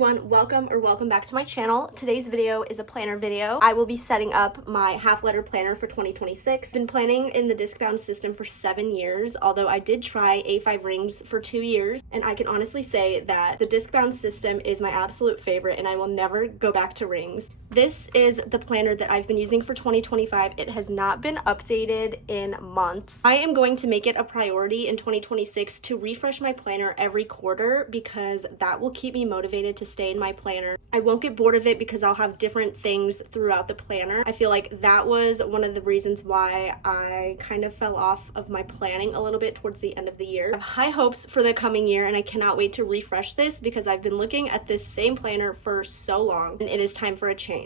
everyone, welcome back to my channel. Today's video is a planner video. I will be setting up my half letter planner for 2026. I've been planning in the discbound system for 7 years, although I did try A5 rings for 2 years, and I can honestly say that the discbound system is my absolute favorite and I will never go back to rings. This is the planner that I've been using for 2025. It has not been updated in months. I am going to make it a priority in 2026 to refresh my planner every quarter because that will keep me motivated to stay in my planner. I won't get bored of it because I'll have different things throughout the planner. I feel like that was one of the reasons why I kind of fell off of my planning a little bit towards the end of the year. I have high hopes for the coming year and I cannot wait to refresh this because I've been looking at this same planner for so long and it is time for a change.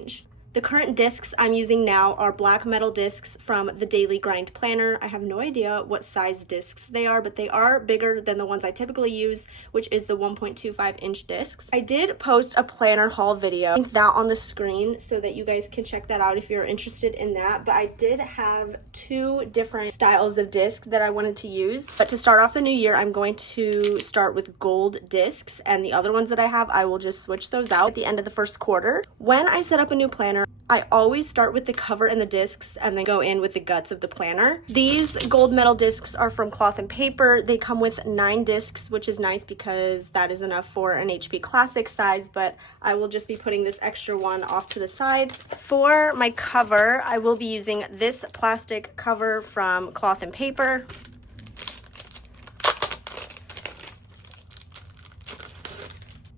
The current discs I'm using now are black metal discs from the Daily Grind Planner. I have no idea what size discs they are, but they are bigger than the ones I typically use, which is the 1.25 inch discs. I did post a planner haul video, link that on the screen so that you guys can check that out if you're interested in that, but I did have 2 different styles of disc that I wanted to use. But to start off the new year, I'm going to start with gold discs, and the other ones that I have, I will just switch those out at the end of the first quarter. When I set up a new planner, I always start with the cover and the discs and then go in with the guts of the planner. These gold metal discs are from Cloth and Paper. They come with 9 discs, which is nice because that is enough for an HP Classic size, but I will just be putting this extra one off to the side. For my cover, I will be using this plastic cover from Cloth and Paper.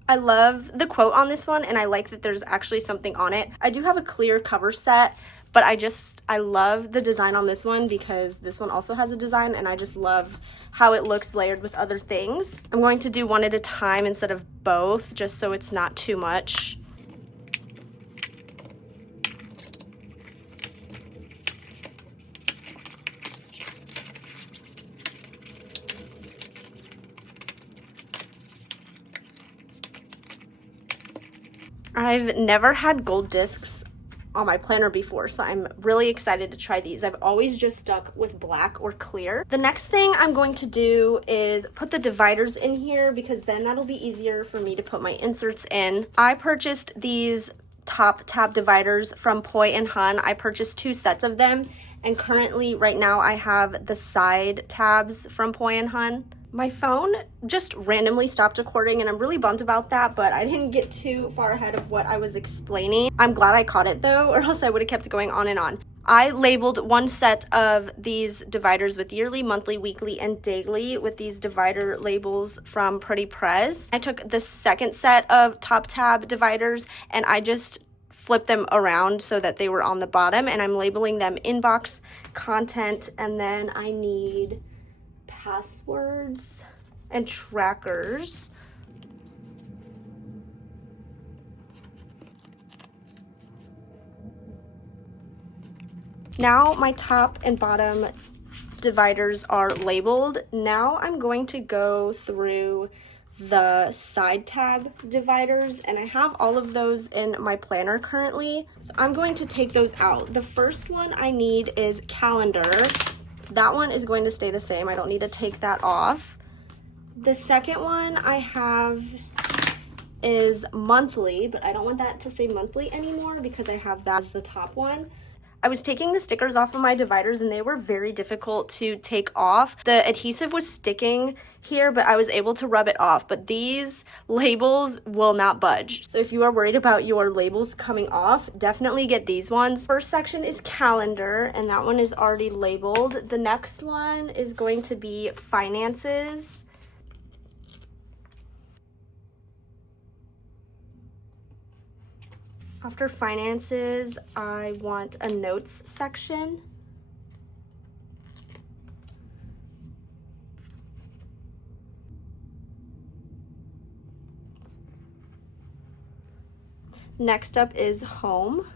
I love the quote on this one and I like that there's actually something on it. I do have a clear cover set, but I love the design on this one because this one also has a design and I just love how it looks layered with other things. I'm going to do one at a time instead of both just so it's not too much. I've never had gold discs on my planner before, so I'm really excited to try these. I've always just stuck with black or clear. The next thing I'm going to do is put the dividers in here because then that'll be easier for me to put my inserts in. I purchased these top tab dividers from Poi and Hun. I purchased 2 sets of them, and currently right now I have the side tabs from Poi and Hun. My phone just randomly stopped recording and I'm really bummed about that, but I didn't get too far ahead of what I was explaining. I'm glad I caught it though, or else I would have kept going on and on. I labeled 1 set of these dividers with yearly, monthly, weekly, and daily with these divider labels from Pretty Prez. I took the second set of top tab dividers and I just flipped them around so that they were on the bottom, and I'm labeling them inbox, content, and then I need passwords and trackers. Now my top and bottom dividers are labeled. Now I'm going to go through the side tab dividers, and I have all of those in my planner currently. So I'm going to take those out. The first one I need is calendar. That one is going to stay the same. I don't need to take that off. The second one I have is monthly, but I don't want that to say monthly anymore because I have that as the top one. I was taking the stickers off of my dividers and they were very difficult to take off. The adhesive was sticking here, but I was able to rub it off. But these labels will not budge. So if you are worried about your labels coming off, definitely get these ones. First section is calendar, and that one is already labeled. The next one is going to be finances. After finances, I want a notes section. Next up is home.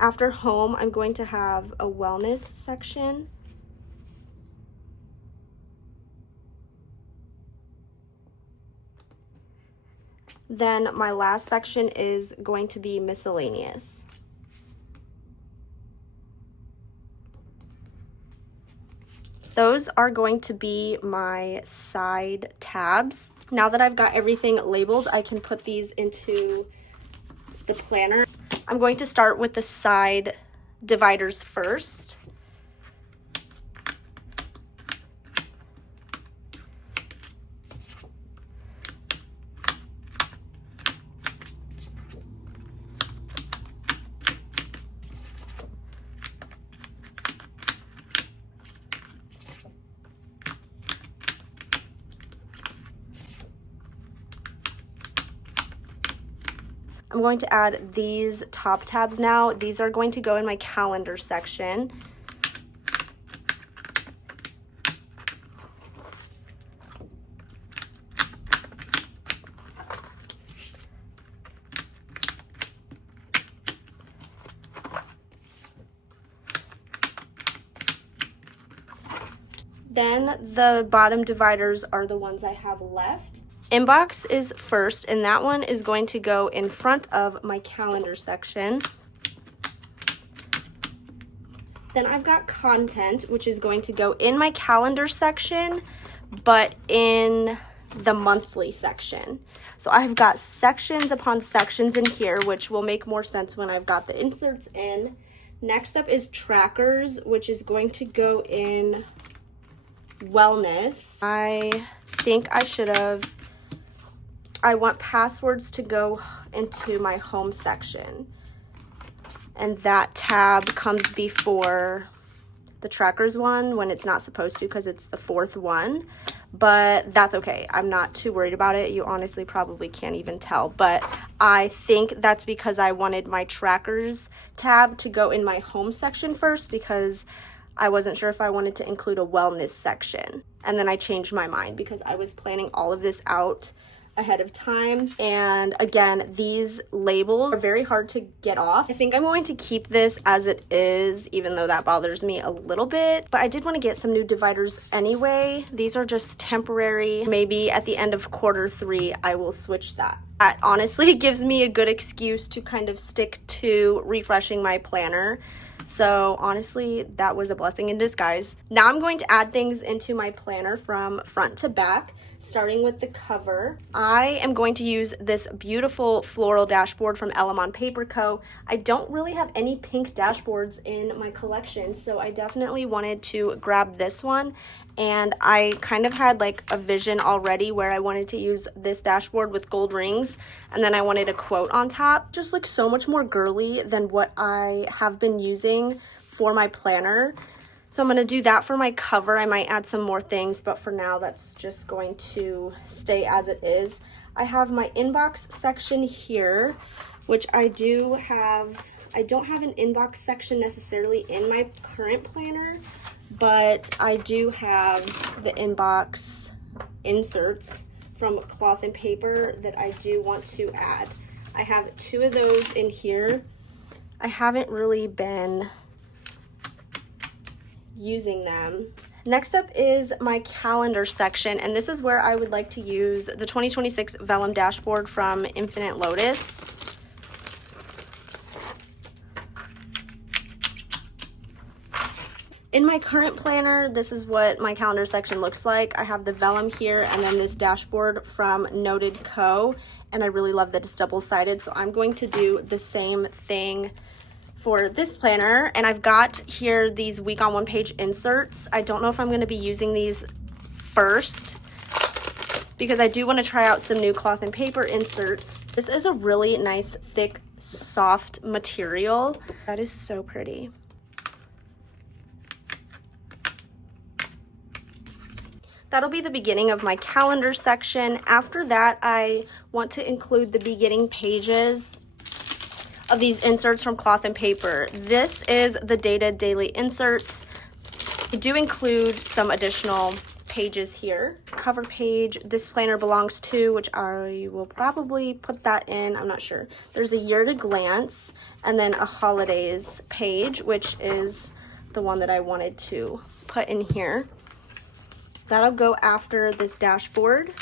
After home, I'm going to have a wellness section. Then my last section is going to be miscellaneous. Those are going to be my side tabs. Now that I've got everything labeled, I can put these into the planner. I'm going to start with the side dividers first. I'm going to add these top tabs now. These are going to go in my calendar section. Then the bottom dividers are the ones I have left. Inbox is first, and that one is going to go in front of my calendar section. Then I've got content, which is going to go in my calendar section, but in the monthly section. So I've got sections upon sections in here, which will make more sense when I've got the inserts in. Next up is trackers, which is going to go in wellness. I think I want passwords to go into my home section, and that tab comes before the trackers one when it's not supposed to, because it's the fourth one, but that's okay. I'm not too worried about it. You honestly probably can't even tell, but I think that's because I wanted my trackers tab to go in my home section first, because I wasn't sure if I wanted to include a wellness section. And then I changed my mind because I was planning all of this out ahead of time. And again, these labels are very hard to get off. I think I'm going to keep this as it is, even though that bothers me a little bit. But I did want to get some new dividers anyway. These are just temporary. Maybe at the end of Q3, I will switch that. That honestly gives me a good excuse to kind of stick to refreshing my planner. So honestly, that was a blessing in disguise. Now I'm going to add things into my planner from front to back, starting with the cover. I am going to use this beautiful floral dashboard from Element Paper Co. I don't really have any pink dashboards in my collection, so I definitely wanted to grab this one. And I kind of had like a vision already where I wanted to use this dashboard with gold rings, and then I wanted a quote on top. Just looks so much more girly than what I have been using for my planner. So I'm going to do that for my cover. I might add some more things, but for now that's just going to stay as it is. I have my inbox section here, which I don't have an inbox section necessarily in my current planner, but I do have the inbox inserts from Cloth and Paper that I do want to add. I have 2 of those in here. I haven't really been using them. Next up is my calendar section, and this is where I would like to use the 2026 vellum dashboard from Infinite Lotus. In my current planner, this is what my calendar section looks like. I have the vellum here and then this dashboard from Noted Co. And I really love that it's double-sided, so I'm going to do the same thing for this planner. And I've got here these week on one page inserts. I don't know if I'm going to be using these first because I do want to try out some new Cloth and Paper inserts. This is a really nice, thick, soft material. That is so pretty. That'll be the beginning of my calendar section. After that, I want to include the beginning pages of these inserts from Cloth and Paper. This is the dated daily inserts. I do include some additional pages here. Cover page this planner belongs to, which I will probably put that in, I'm not sure. There's a year to glance, and then a holidays page, which is the one that I wanted to put in here. That'll go after this dashboard.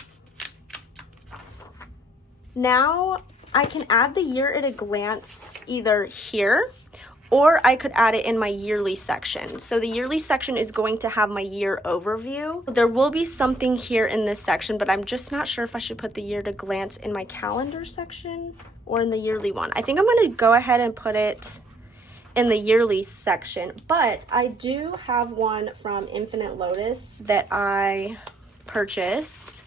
Now I can add the year at a glance either here, or I could add it in my yearly section. So the yearly section is going to have my year overview. There will be something here in this section, but I'm just not sure if I should put the year to glance in my calendar section or in the yearly one. I think I'm going to go ahead and put it in the yearly section, but I do have one from Infinite Lotus that I purchased.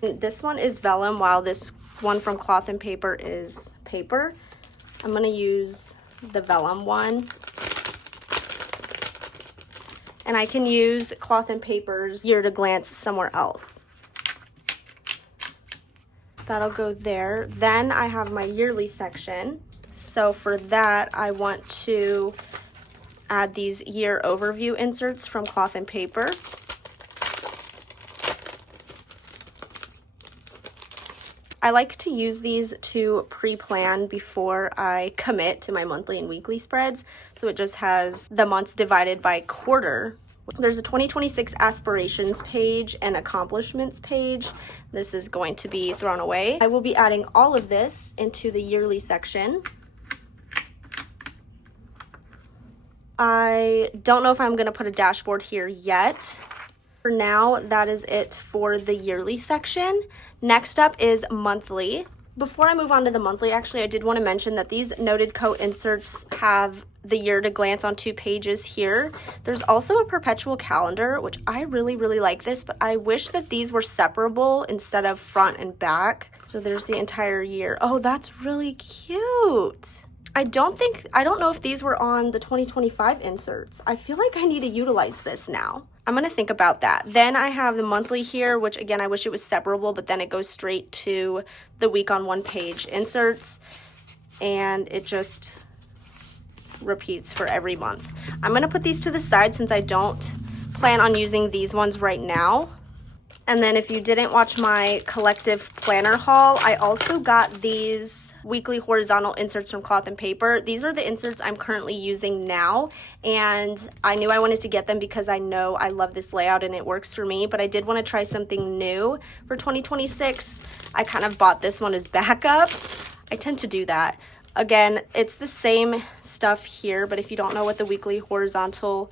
This one is vellum, while this one from Cloth and Paper is paper. I'm going to use the vellum one, and I can use Cloth and Paper's year to glance somewhere else. That'll go there. Then I have my yearly section. So for that, I want to add these year overview inserts from Cloth and Paper. I like to use these to pre-plan before I commit to my monthly and weekly spreads. So it just has the months divided by quarter. There's a 2026 aspirations page and accomplishments page. This is going to be thrown away. I will be adding all of this into the yearly section. I don't know if I'm going to put a dashboard here yet. For now, that is it for the yearly section. Next up is monthly. Before I move on to the monthly, actually, I did want to mention that these noted coat inserts have the year to glance on 2 pages here. There's also a perpetual calendar, which I really like this, but I wish that these were separable instead of front and back. So there's the entire year. Oh, that's really cute. I don't know if these were on the 2025 inserts. I feel like I need to utilize this now. I'm going to think about that. Then I have the monthly here, which again, I wish it was separable, but then it goes straight to the week on 1 page inserts, and it just repeats for every month. I'm going to put these to the side since I don't plan on using these ones right now. And then if you didn't watch my collective planner haul, I also got these weekly horizontal inserts from Cloth and Paper. These are the inserts I'm currently using now, and I knew I wanted to get them because I know I love this layout and it works for me, but I did want to try something new for 2026. I kind of bought this one as backup. I tend to do that. Again, it's the same stuff here, but if you don't know what the weekly horizontal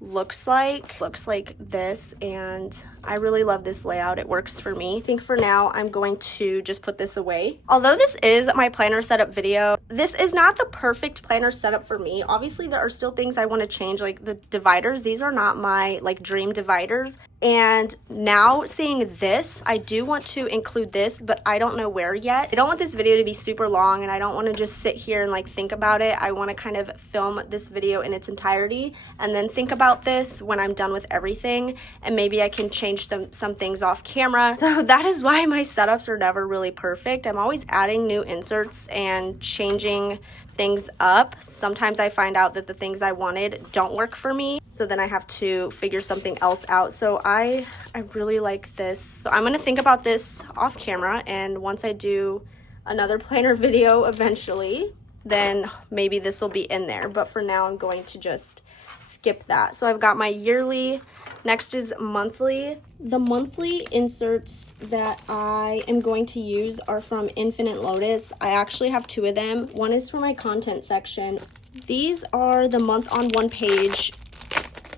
looks like this, and I really love this layout. It works for me. I think for now I'm going to just put this away. Although this is my planner setup video, this is not the perfect planner setup for me. Obviously there are still things I want to change, like the dividers. These are not my dream dividers, and now seeing this, I do want to include this, but I don't know where yet. I don't want this video to be super long, and I don't want to just sit here and think about it. I want to kind of film this video in its entirety and then think about this when I'm done with everything, and maybe I can change some things off camera. So that is why my setups are never really perfect. I'm always adding new inserts and changing things up. Sometimes I find out that the things I wanted don't work for me, so then I have to figure something else out. So I really like this. So I'm gonna think about this off camera, and once I do another planner video eventually, then maybe this will be in there. But for now, I'm going to just skip that. So I've got my yearly. Next is monthly. The monthly inserts that I am going to use are from Infinite Lotus. I actually have 2 of them. One is for my content section. These are the month on 1 page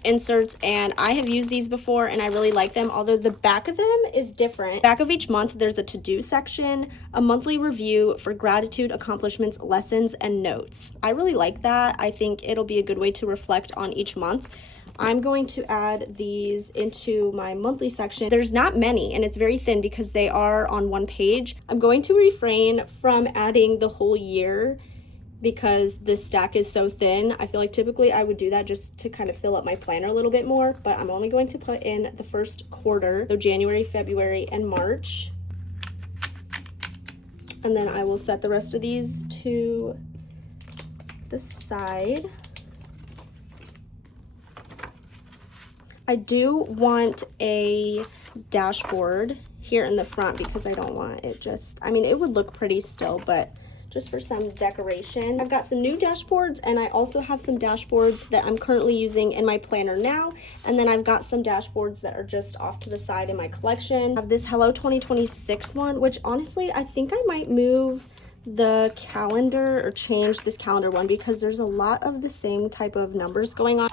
inserts, and I have used these before and I really like them, although the back of them is different. Back of each month there's a to-do section, a monthly review for gratitude, accomplishments, lessons, and notes. I really like that. I think it'll be a good way to reflect on each month. I'm going to add these into my monthly section. There's not many, and it's very thin because they are on 1 page. I'm going to refrain from adding the whole year because this stack is so thin. I feel like typically I would do that just to kind of fill up my planner a little bit more, but I'm only going to put in the first quarter, so January, February, and March. And then I will set the rest of these to the side. I do want a dashboard here in the front because I don't want it it would look pretty still, but just for some decoration. I've got some new dashboards, and I also have some dashboards that I'm currently using in my planner now, and then I've got some dashboards that are just off to the side in my collection. I have this Hello 2026 one, which honestly I think I might move the calendar or change this calendar one because there's a lot of the same type of numbers going on.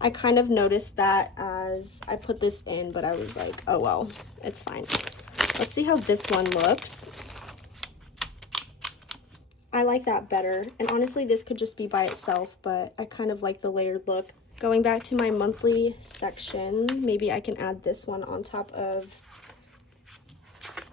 I kind of noticed that as I put this in, but I was like, oh well, it's fine. Let's see how this one looks. I like that better, and honestly this could just be by itself, but I kind of like the layered look. Going back to my monthly section, maybe I can add this one on top of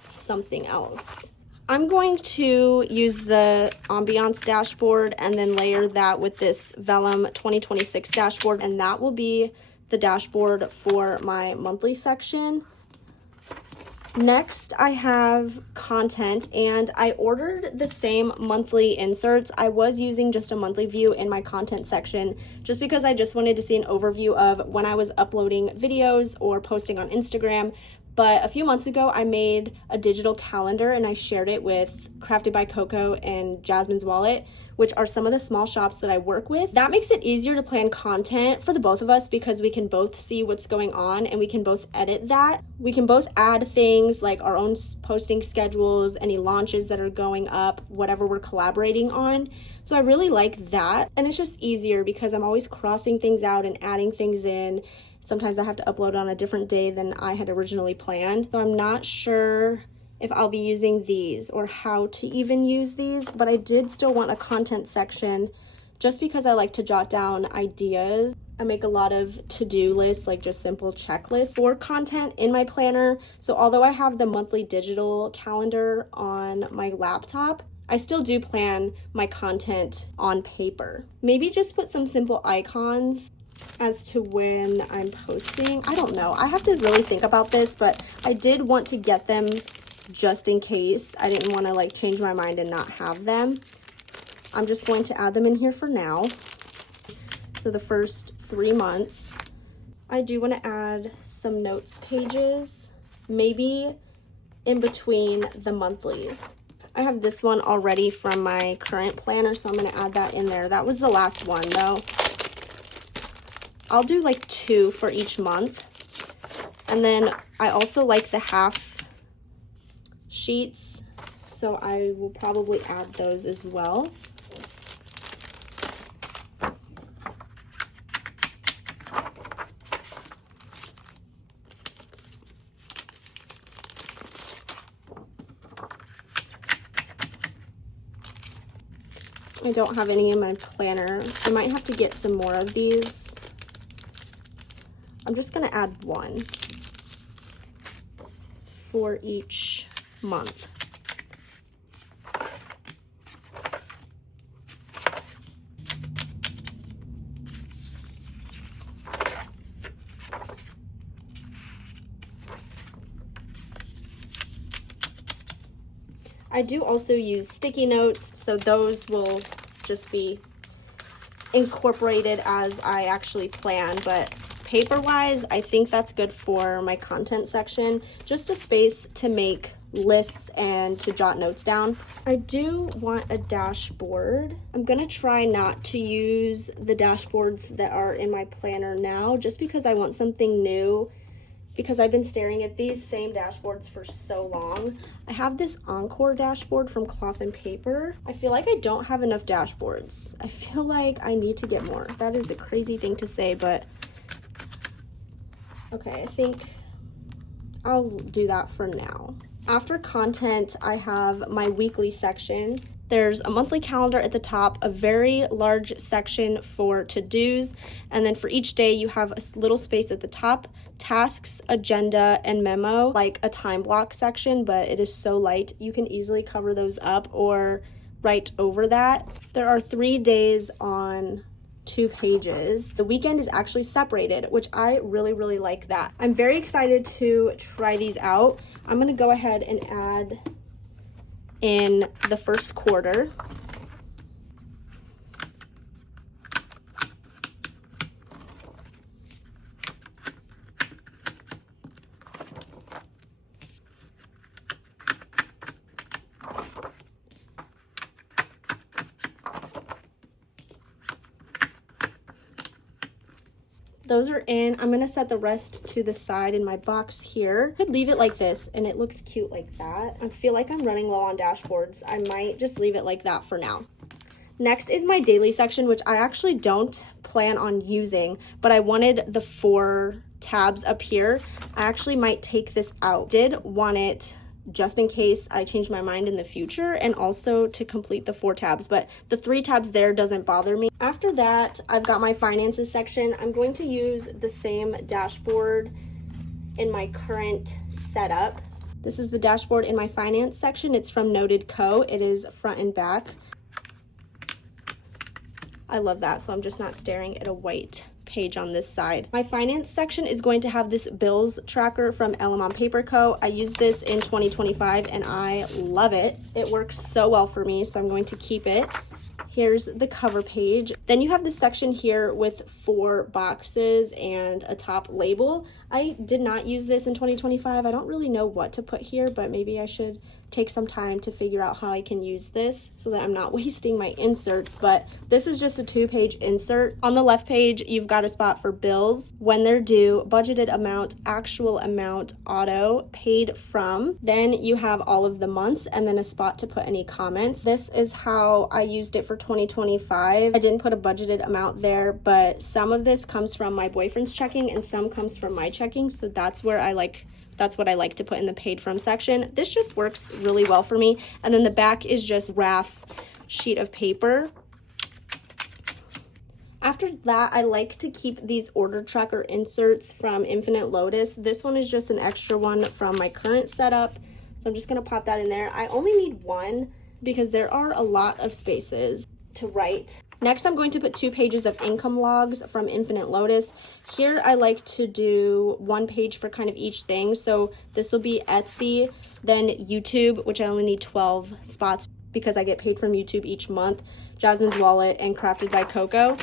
something else. I'm going to use the ambiance dashboard and then layer that with this vellum 2026 dashboard, and that will be the dashboard for my monthly section. Next, I have content, and I ordered the same monthly inserts. I was using just a monthly view in my content section just because I just wanted to see an overview of when I was uploading videos or posting on Instagram. But a few months ago, I made a digital calendar and I shared it with Crafted by Coco and Jasmine's Wallet, which are some of the small shops that I work with. That makes it easier to plan content for the both of us because we can both see what's going on and we can both edit that. We can both add things like our own posting schedules, any launches that are going up, whatever we're collaborating on. So I really like that. And it's just easier because I'm always crossing things out and adding things in. Sometimes I have to upload on a different day than I had originally planned. So I'm not sure if I'll be using these or how to even use these, but I did still want a content section just because I like to jot down ideas. I make a lot of to-do lists, like just simple checklists for content in my planner. So although I have the monthly digital calendar on my laptop, I still do plan my content on paper. Maybe just put some simple icons as to when I'm posting. I don't know. I have to really think about this, but I did want to get them just in case. I didn't want to like change my mind and not have them. I'm just going to add them in here for now. So the first 3 months, I do want to add some notes pages, maybe in between the monthlies. I have this one already from my current planner, so I'm going to add that in there. That was the last one though. I'll do like 2 for each month. And then I also like the half sheets, so I will probably add those as well. I don't have any in my planner. I might have to get some more of these. I'm just going to add 1 for each month. I do also use sticky notes, so those will just be incorporated as I actually plan, but paper-wise, I think that's good for my content section, just a space to make lists and to jot notes down. I do want a dashboard. I'm gonna try not to use the dashboards that are in my planner now, just because I want something new, because I've been staring at these same dashboards for so long. I have this Encore dashboard from Cloth and Paper. I feel like I don't have enough dashboards. I feel like I need to get more. That is a crazy thing to say, but okay, I think I'll do that for now. After content, I have my weekly section. There's a monthly calendar at the top, a very large section for to-dos, and then for each day you have a little space at the top, tasks, agenda, and memo, like a time block section, but it is so light you can easily cover those up or write over that. There are 3 days on 2 pages. The weekend is actually separated, which I really like that. I'm very excited to try these out. I'm gonna go ahead and add in the first quarter. Those are in. I'm gonna set the rest to the side in my box here. I could leave it like this and it looks cute like that. I feel like I'm running low on dashboards. I might just leave it like that for now. Next is my daily section, which I actually don't plan on using, but I wanted the 4 tabs up here. I actually might take this out. Did want it just in case I change my mind in the future, and also to complete the 4 tabs, but the 3 tabs there doesn't bother me. After that, I've got my finances section. I'm going to use the same dashboard in my current setup. This is the dashboard in my finance section. It's from Noted Co. It is front and back. I love that, so I'm just not staring at a white page on this side. My finance section is going to have this bills tracker from Elam on Paper Co. I used this in 2025 and I love it. It works so well for me, so I'm going to keep it. Here's the cover page. Then you have this section here with 4 boxes and a top label. I did not use this in 2025. I don't really know what to put here, but maybe I should take some time to figure out how I can use this so that I'm not wasting my inserts. But this is just a 2-page insert. On the left page, you've got a spot for bills, when they're due, budgeted amount, actual amount, auto, paid from. Then you have all of the months and then a spot to put any comments. This is how I used it for 2025. I didn't put a budgeted amount there, but some of this comes from my boyfriend's checking and some comes from my checking, so that's what I like to put in the paid from section. This just works really well for me. And then the back is just RAF sheet of paper. After that, I like to keep these order tracker inserts from Infinite Lotus. This one is just an extra one from my current setup, so I'm just gonna pop that in there. I only need 1 because there are a lot of spaces to write. Next, I'm going to put 2 pages of income logs from Infinite Lotus. Here, I like to do 1 page for kind of each thing. So this will be Etsy, then YouTube, which I only need 12 spots because I get paid from YouTube each month, Jasmine's Wallet, and Crafted by Coco.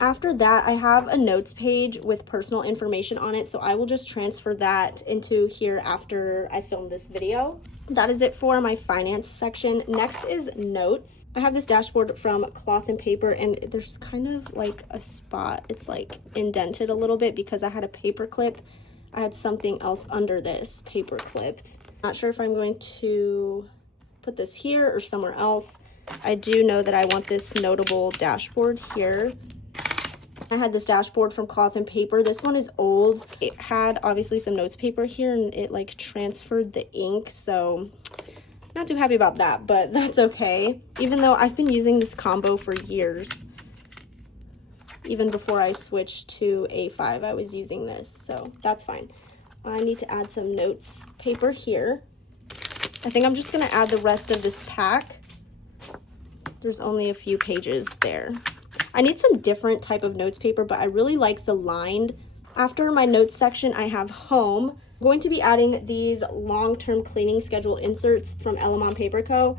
After that, I have a notes page with personal information on it, so I will just transfer that into here after I film this video. That is it for my finance section. Next is notes. I have this dashboard from Cloth and Paper, and there's kind of like a spot. It's like indented a little bit because I had a paper clip. I had something else under this paper clipped. Not sure if I'm going to put this here or somewhere else. I do know that I want this notable dashboard here. I had this dashboard from Cloth and Paper. This one is old. It had obviously some notes paper here and it like transferred the ink, so not too happy about that, but that's okay. Even though I've been using this combo for years. Even before I switched to A5, I was using this, so that's fine. I need to add some notes paper here. I think I'm just gonna add the rest of this pack. There's only a few pages there. I need some different type of notes paper, but I really like the lined. After my notes section, I have home. I'm going to be adding these long-term cleaning schedule inserts from Elam on Paper Co.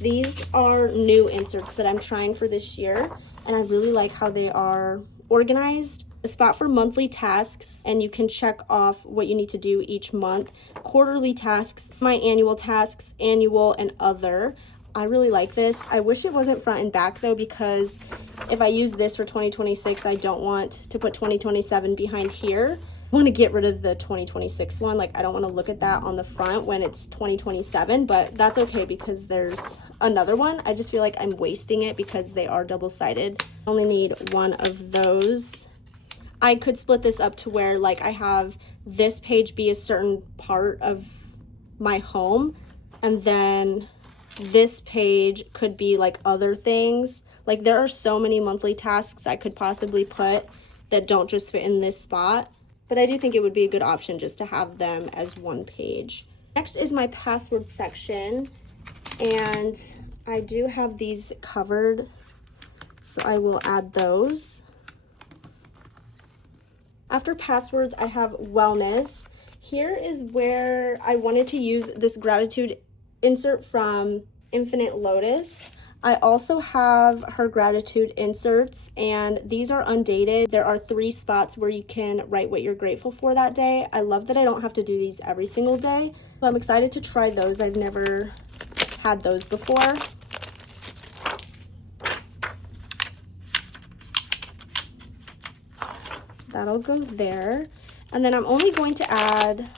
These are new inserts that I'm trying for this year, and I really like how they are organized. A spot for monthly tasks, and you can check off what you need to do each month. Quarterly tasks, my annual tasks, annual and other. I really like this. I wish it wasn't front and back though, because if I use this for 2026, I don't want to put 2027 behind here. I want to get rid of the 2026 one. Like, I don't want to look at that on the front when it's 2027, but that's okay because there's another one. I just feel like I'm wasting it because they are double-sided. I only need 1 of those. I could split this up to where like I have this page be a certain part of my home, and then this page could be like other things. Like, there are so many monthly tasks I could possibly put that don't just fit in this spot, but I do think it would be a good option just to have them as 1 page. Next is my password section, and I do have these covered, so I will add those. After passwords, I have wellness. Here is where I wanted to use this gratitude insert from Infinite Lotus. I also have her gratitude inserts, and these are undated. There are 3 spots where you can write what you're grateful for that day. I love that I don't have to do these every single day, so I'm excited to try those. I've never had those before. That'll go there. And then I'm only going to add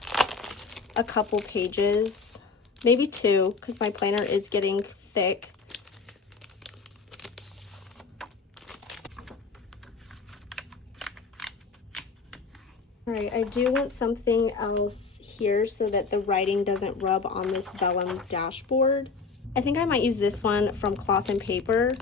a couple pages, maybe 2, because my planner is getting thick. All right, I do want something else here so that the writing doesn't rub on this vellum dashboard. I think I might use this one from Cloth and Paper.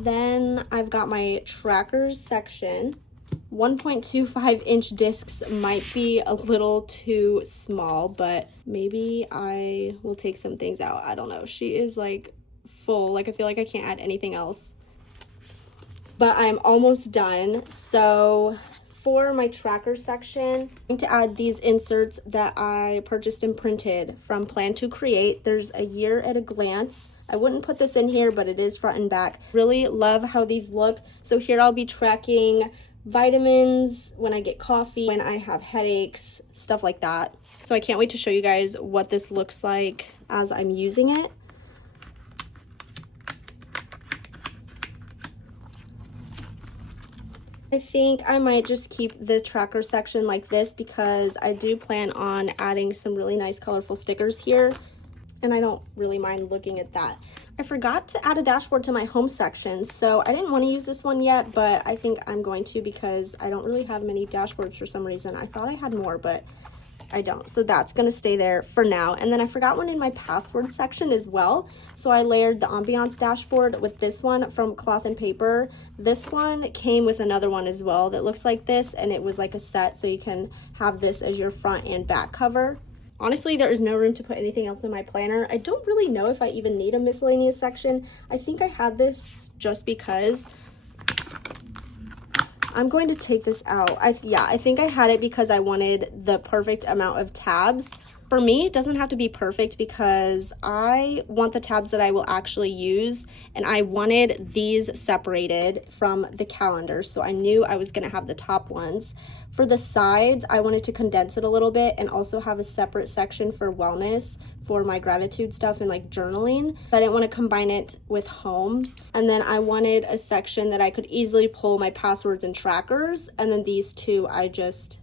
Then I've got my trackers section. 1.25-inch discs might be a little too small, but maybe I will take some things out. I don't know. She is like full. Like I feel like I can't add anything else. But I'm almost done. So for my tracker section, I'm going to add these inserts that I purchased and printed from Plan to Create. There's a year at a glance. I wouldn't put this in here, but it is front and back. Really love how these look. So here I'll be tracking vitamins, when I get coffee, when I have headaches, stuff like that. So I can't wait to show you guys what this looks like as I'm using it. I think I might just keep the tracker section like this because I do plan on adding some really nice colorful stickers here, and I don't really mind looking at that. I forgot to add a dashboard to my home section, so I didn't want to use this one yet, but I think I'm going to because I don't really have many dashboards for some reason. I thought I had more, but I don't. So that's going to stay there for now. And then I forgot one in my password section as well. So I layered the ambiance dashboard with this one from Cloth and Paper. This one came with another one as well that looks like this, and it was like a set, so you can have this as your front and back cover. Honestly, there is no room to put anything else in my planner. I don't really know if I even need a miscellaneous section. I think I had this just because. I'm going to take this out. I think I had it because I wanted the perfect amount of tabs. For me, it doesn't have to be perfect because I want the tabs that I will actually use, and I wanted these separated from the calendar, so I knew I was going to have the top ones. For the sides, I wanted to condense it a little bit and also have a separate section for wellness, for my gratitude stuff and like journaling. I didn't want to combine it with home. And then I wanted a section that I could easily pull my passwords and trackers, and then these two I just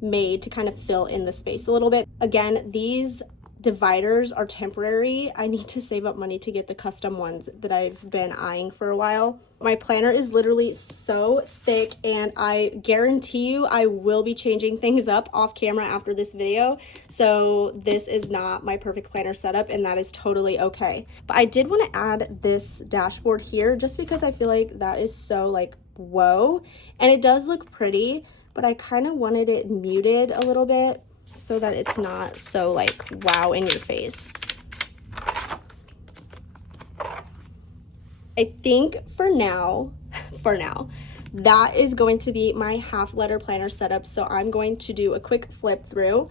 made to kind of fill in the space a little bit. Again, these dividers are temporary. I need to save up money to get the custom ones that I've been eyeing for a while. My planner is literally so thick, and I guarantee you I will be changing things up off camera after this video. So this is not my perfect planner setup, and that is totally okay. But I did want to add this dashboard here just because I feel like that is so like, whoa, and it does look pretty, but I kind of wanted it muted a little bit so that it's not so like wow in your face. I think for now, that is going to be my half letter planner setup. So I'm going to do a quick flip through.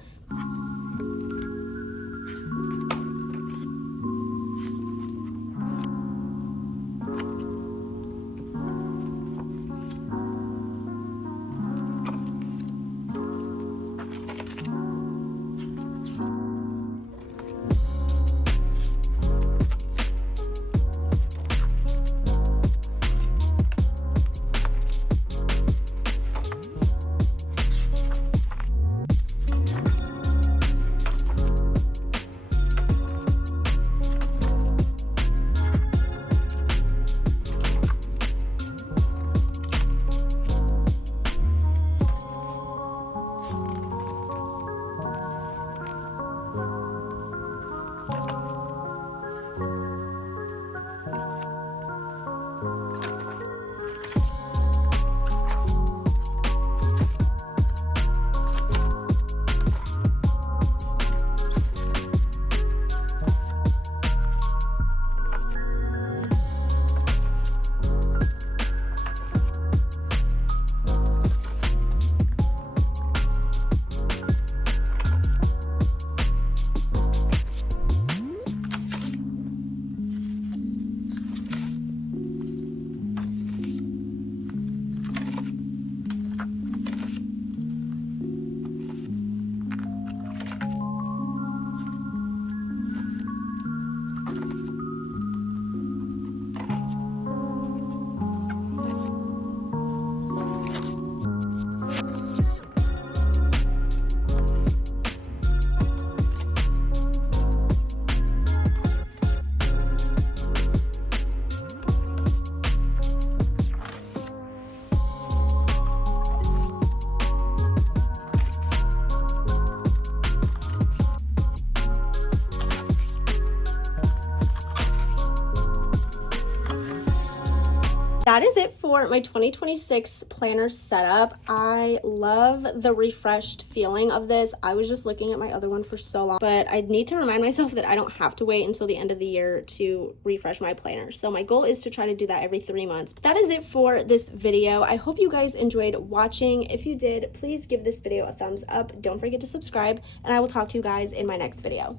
that is it for my 2026 planner setup. I love the refreshed feeling of this. I was just looking at my other one for so long, but I need to remind myself that I don't have to wait until the end of the year to refresh my planner. So my goal is to try to do that every 3 months. That is it for this video. I hope you guys enjoyed watching. If you did, please give this video a thumbs up. Don't forget to subscribe, and I will talk to you guys in my next video.